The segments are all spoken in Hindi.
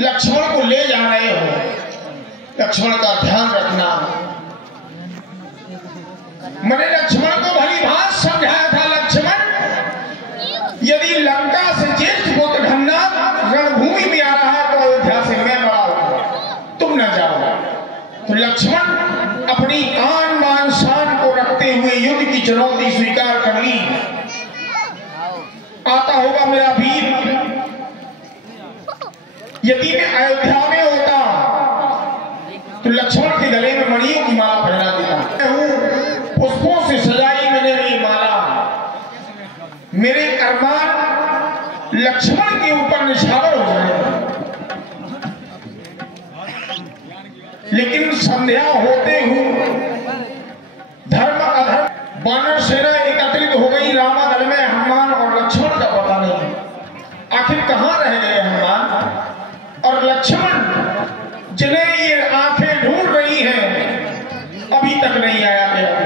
लक्ष्मण को ले जा रहे हो, लक्ष्मण का ध्यान रखना। मैंने लक्ष्मण को भली भांति समझाया था, लक्ष्मण यदि लंका से ज्येष्ठ पुत्र घन्ना रणभूमि में आ रहा है तो अयोध्या से मैं बड़ा हूं, तुम न जाओ। तो लक्ष्मण अपनी आन बान शान को रखते हुए युद्ध की चुनौती स्वीकार कर ली। आता होगा मेरा वीर, यदि मैं अयोध्या में होता तो लक्ष्मण के गले में मणियों की माला पहना देता। मैं हूं पुष्पों से सजाई मैंने ये माला, मेरे अरमान लक्ष्मण के ऊपर निछावर हो जाए। लेकिन संध्या होते हुए धर्म अधर्म वानर सेना एकत्रित हो गई रामादल में। हनुमान और लक्ष्मण का पता नहीं, आखिर कहां रह गए हनुमान और लक्ष्मण, जिन्हें ये आंखें ढूंढ रही हैं, अभी तक नहीं आया मेरा।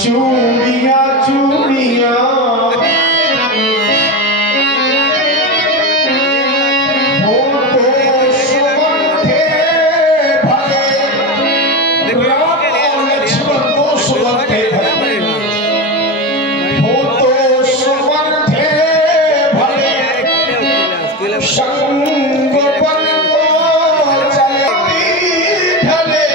चूड़ियां चूड़ियां हो तो सुमन थे भले, राम और लक्ष्मण तो सुमन थे भले, हो तो सुमन थे भले, संग बन को चलती ढले।